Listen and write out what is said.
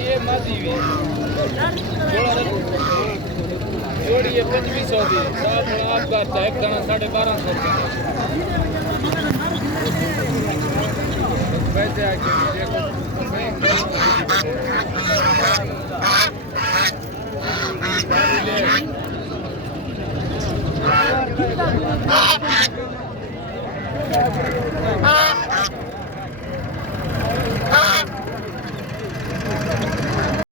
ये माजी भी जोड़ी है 2500 की आपका एक दाना 1250 पैसे आके देखो